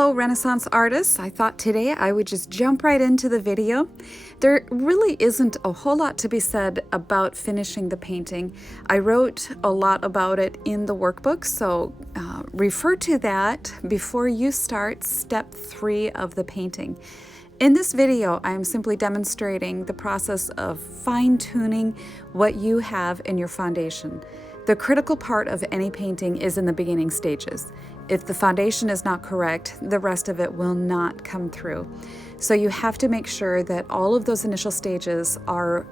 Hello Renaissance artists, I thought today I would just jump right into the video. There really isn't a whole lot to be said about finishing the painting. I wrote a lot about it in the workbook, so refer to that before you start step 3 of the painting. In this video, I am simply demonstrating the process of fine-tuning what you have in your foundation. The critical part of any painting is in the beginning stages. If the foundation is not correct, the rest of it will not come through. So you have to make sure that all of those initial stages are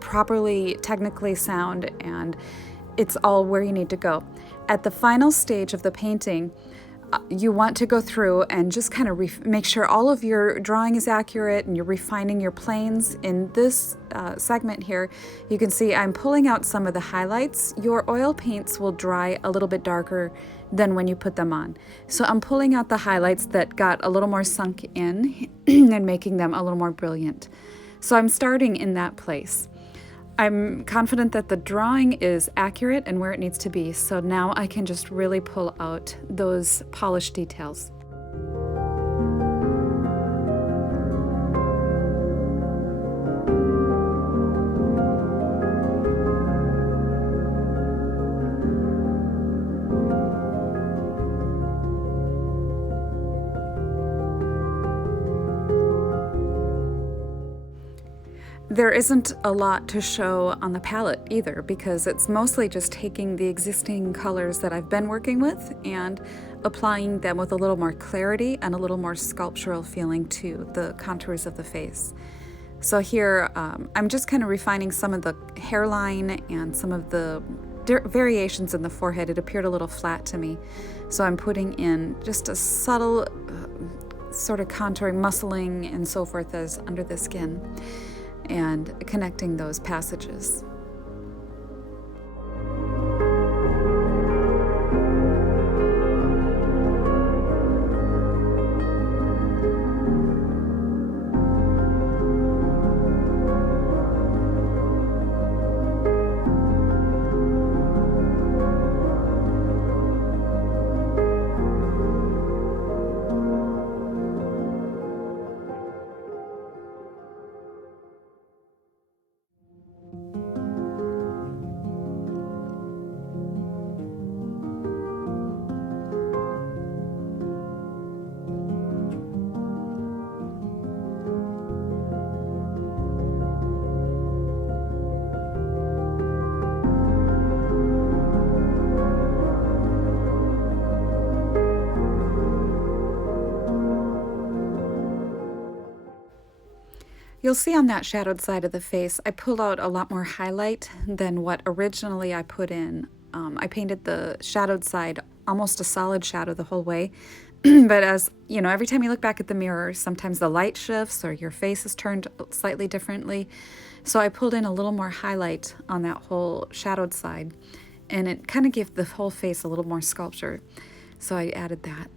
properly technically sound and it's all where you need to go. At the final stage of the painting, you want to go through and just kind of make sure all of your drawing is accurate and you're refining your planes. In this segment here, you can see I'm pulling out some of the highlights. Your oil paints will dry a little bit darker than when you put them on. So I'm pulling out the highlights that got a little more sunk in and making them a little more brilliant. So I'm starting in that place. I'm confident that the drawing is accurate and where it needs to be, so now I can just really pull out those polished details. There isn't a lot to show on the palette either, because it's mostly just taking the existing colors that I've been working with and applying them with a little more clarity and a little more sculptural feeling to the contours of the face. So here I'm just kind of refining some of the hairline and some of the variations in the forehead. It appeared a little flat to me, so I'm putting in just a subtle sort of contouring, muscling and so forth as under the skin, and connecting those passages. You'll see on that shadowed side of the face, I pulled out a lot more highlight than what originally I put in. I painted the shadowed side almost a solid shadow the whole way, but as you know, every time you look back at the mirror, sometimes the light shifts or your face is turned slightly differently. So I pulled in a little more highlight on that whole shadowed side, and it kind of gave the whole face a little more sculpture. So I added that.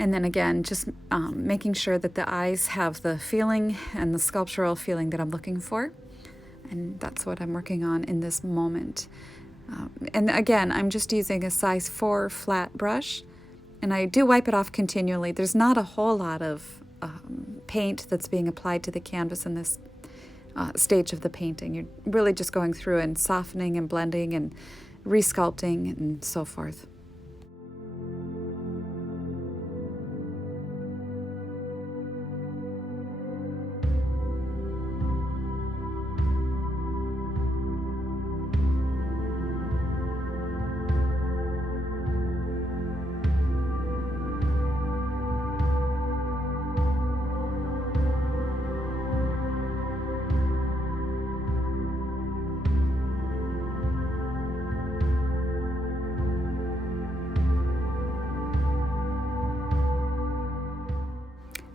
And then again, just making sure that the eyes have the feeling and the sculptural feeling that I'm looking for. And that's what I'm working on in this moment. And again, I'm just using a size 4 flat brush. And I do wipe it off continually. There's not a whole lot of paint that's being applied to the canvas in this stage of the painting. You're really just going through and softening and blending and resculpting and so forth.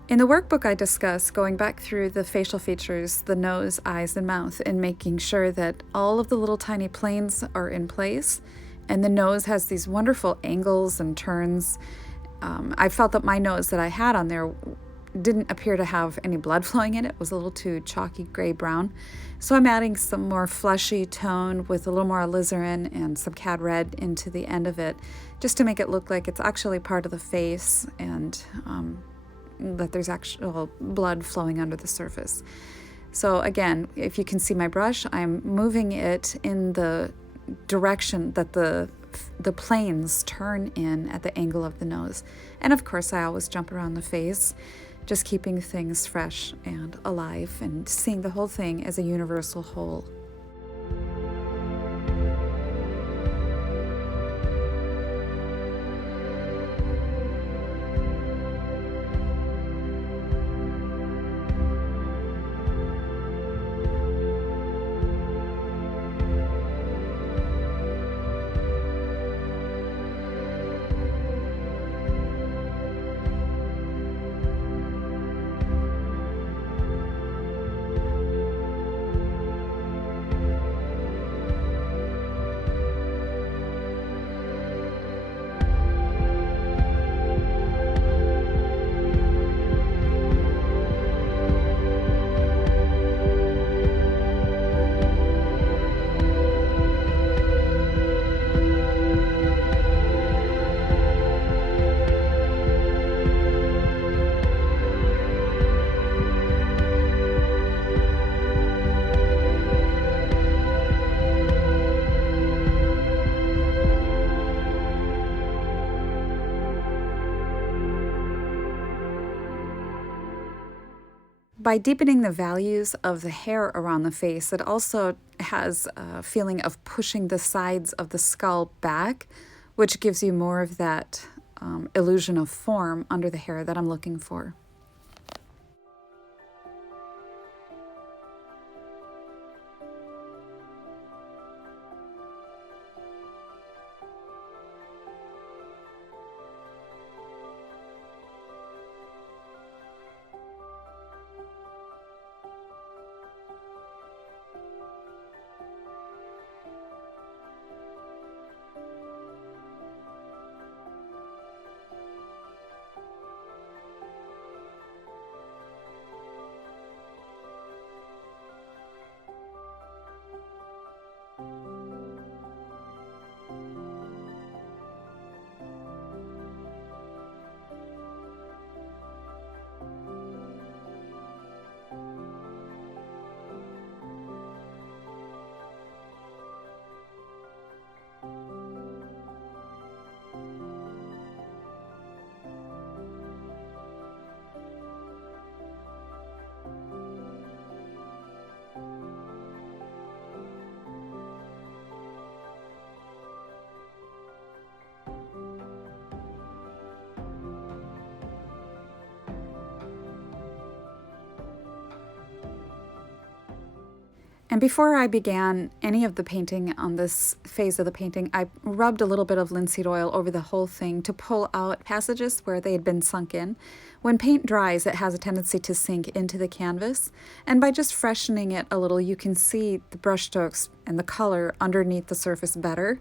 In the workbook, I discuss going back through the facial features, the nose, eyes, and mouth, and making sure that all of the little tiny planes are in place, and the nose has these wonderful angles and turns. I felt that my nose that I had on there didn't appear to have any blood flowing in it. It was a little too chalky gray-brown. So I'm adding some more fleshy tone with a little more alizarin and some cad red into the end of it, just to make it look like it's actually part of the face and that there's actual blood flowing under the surface. So again, if you can see my brush, I'm moving it in the direction that the planes turn in at the angle of the nose. And of course, I always jump around the face, just keeping things fresh and alive and seeing the whole thing as a universal whole. By deepening the values of the hair around the face, it also has a feeling of pushing the sides of the skull back, which gives you more of that illusion of form under the hair that I'm looking for. And before I began any of the painting on this phase of the painting, I rubbed a little bit of linseed oil over the whole thing to pull out passages where they had been sunk in. When paint dries, it has a tendency to sink into the canvas, and by just freshening it a little, you can see the brush strokes and the color underneath the surface better,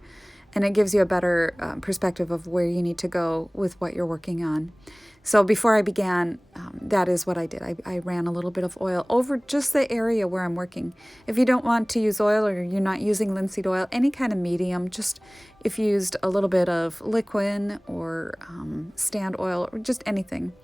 and it gives you a better perspective of where you need to go with what you're working on. So before I began, that is what I did. I ran a little bit of oil over just the area where I'm working. If you don't want to use oil or you're not using linseed oil, any kind of medium, just if you used a little bit of liquid or stand oil or just anything,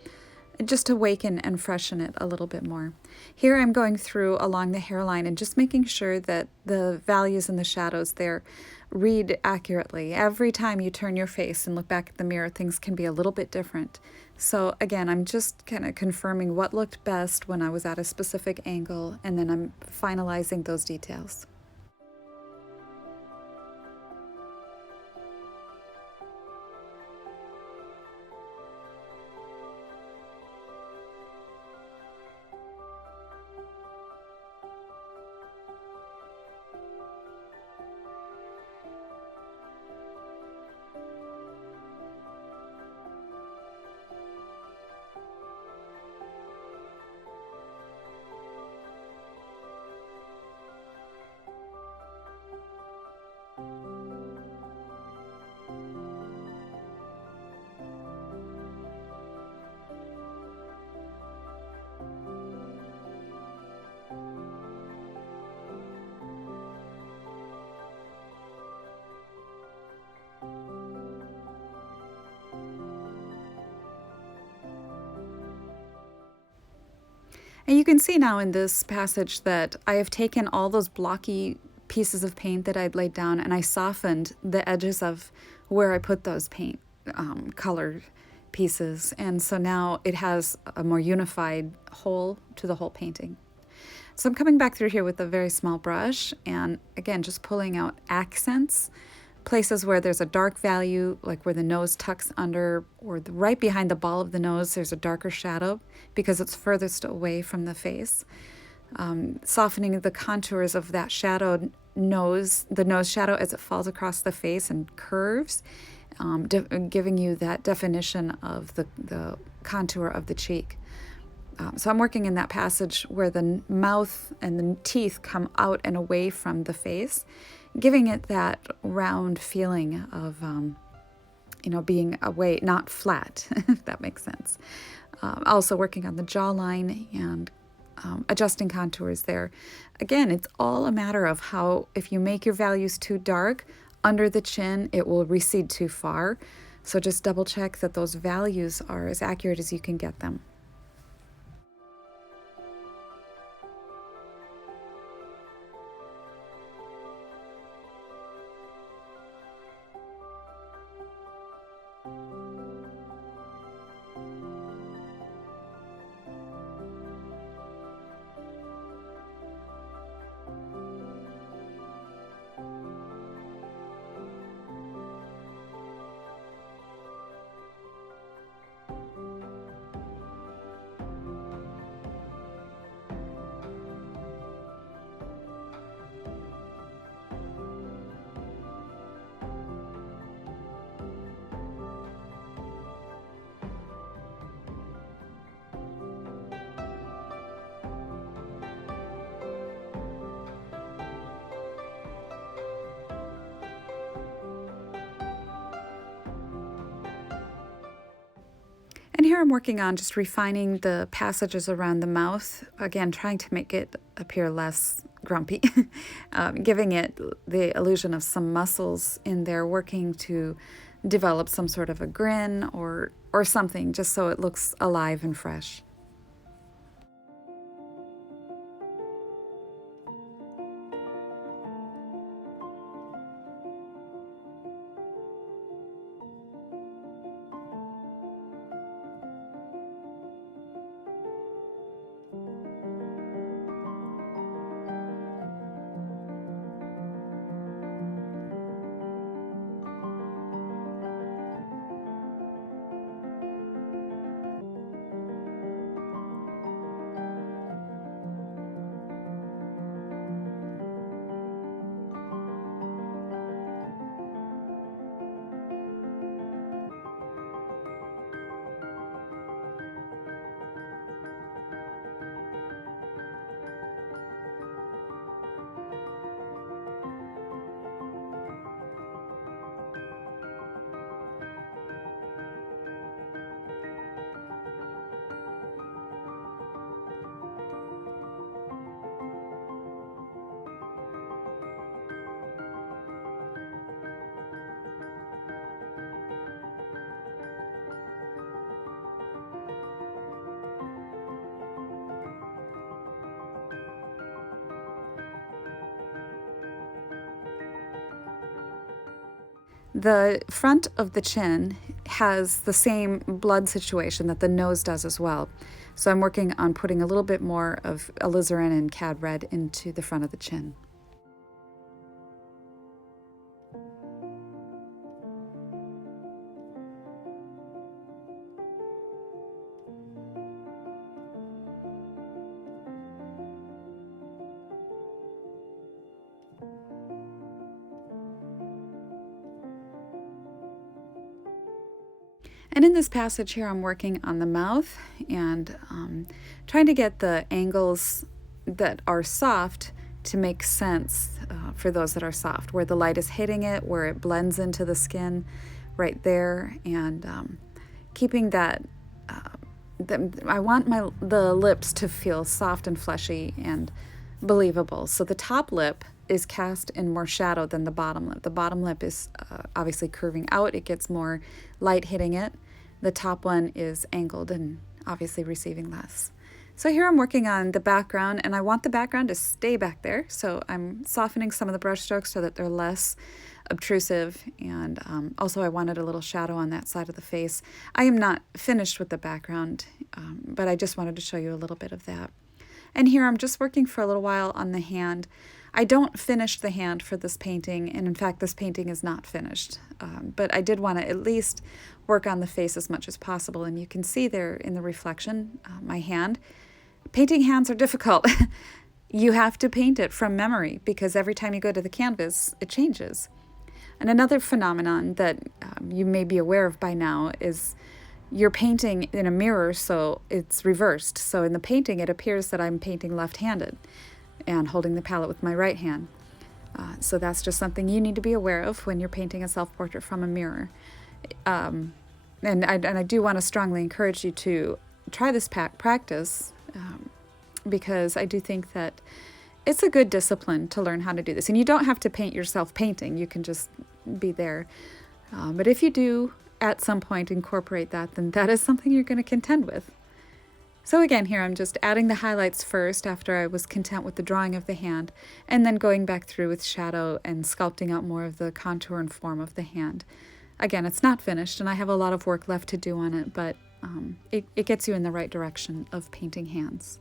just to awaken and freshen it a little bit more. Here I'm going through along the hairline and just making sure that the values and the shadows there read accurately. Every time you turn your face and look back at the mirror, things can be a little bit different. So again, I'm just kind of confirming what looked best when I was at a specific angle, and then I'm finalizing those details. And you can see now in this passage that I have taken all those blocky pieces of paint that I'd laid down and I softened the edges of where I put those paint colored pieces. And so now it has a more unified whole to the whole painting. So I'm coming back through here with a very small brush and again, just pulling out accents, places where there's a dark value, like where the nose tucks under, or right behind the ball of the nose, there's a darker shadow because it's furthest away from the face. Softening the contours of that shadow nose, the nose shadow as it falls across the face and curves, giving you that definition of the contour of the cheek. So I'm working in that passage where the mouth and the teeth come out and away from the face, giving it that round feeling of, being away, not flat, if that makes sense. Also working on the jawline and adjusting contours there. Again, it's all a matter of how, if you make your values too dark, under the chin, it will recede too far. So just double check that those values are as accurate as you can get them. And here I'm working on just refining the passages around the mouth, again, trying to make it appear less grumpy, giving it the illusion of some muscles in there, working to develop some sort of a grin or something, just so it looks alive and fresh. The front of the chin has the same blood situation that the nose does as well. So I'm working on putting a little bit more of alizarin and cad red into the front of the chin. And in this passage here, I'm working on the mouth and trying to get the angles that are soft to make sense for those that are soft, where the light is hitting it, where it blends into the skin right there, and keeping that, I want the lips to feel soft and fleshy and believable. So the top lip is cast in more shadow than the bottom lip. The bottom lip is obviously curving out. It gets more light hitting it. The top one is angled and obviously receiving less. So here I'm working on the background, and I want the background to stay back there, so I'm softening some of the brush strokes so that they're less obtrusive, and also I wanted a little shadow on that side of the face. I am not finished with the background, but I just wanted to show you a little bit of that. And here I'm just working for a little while on the hand. I don't finish the hand for this painting, and in fact this painting is not finished, but I did want to at least work on the face as much as possible, and you can see there in the reflection my hand. Painting hands are difficult. You have to paint it from memory because every time you go to the canvas it changes. And another phenomenon that you may be aware of by now is you're painting in a mirror, so it's reversed. So in the painting, it appears that I'm painting left-handed and holding the palette with my right hand. So that's just something you need to be aware of when you're painting a self-portrait from a mirror. And I do want to strongly encourage you to try this practice because I do think that it's a good discipline to learn how to do this. And you don't have to paint yourself painting. You can just be there. But if you do at some point incorporate that, then that is something you're going to contend with. So again, here I'm just adding the highlights first after I was content with the drawing of the hand, and then going back through with shadow and sculpting out more of the contour and form of the hand. Again, it's not finished, and I have a lot of work left to do on it, but it gets you in the right direction of painting hands.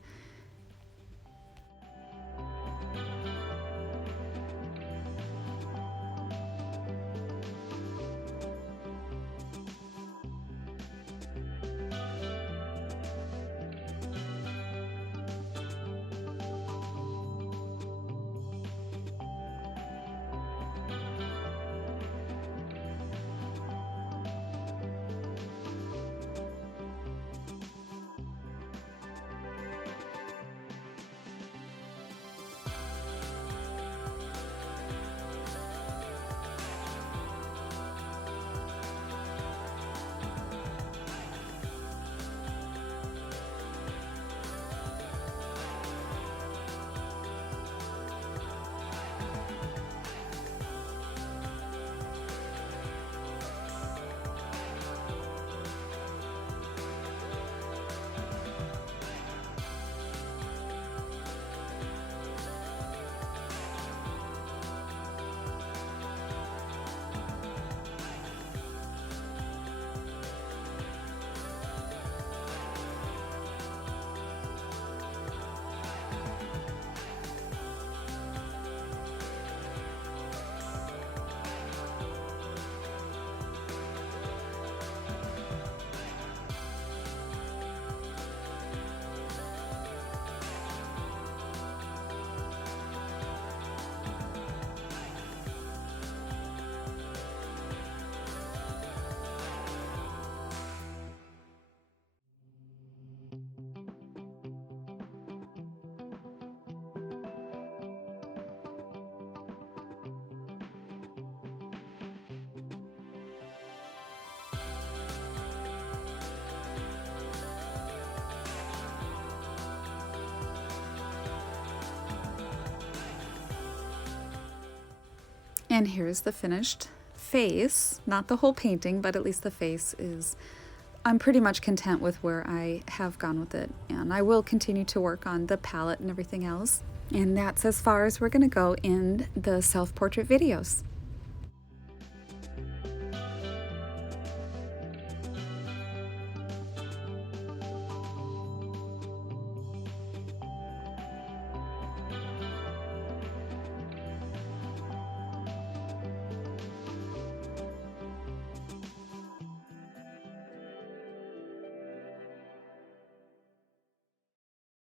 And here's the finished face. Not the whole painting, but at least the face is, I'm pretty much content with where I have gone with it. And I will continue to work on the palette and everything else. And that's as far as we're going to go in the self-portrait videos.